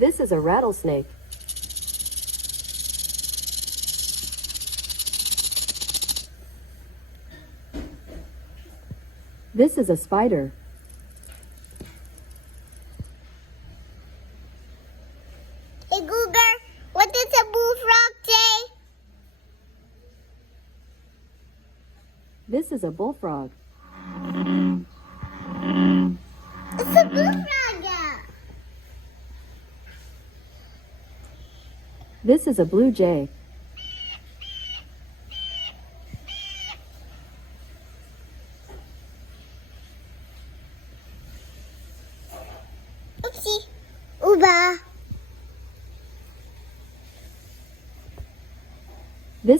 This is a rattlesnake. This is a spider. Hey Google, what does a bullfrog say? This is a bullfrog. It's a bullfrog, yeah. This is a blue jay.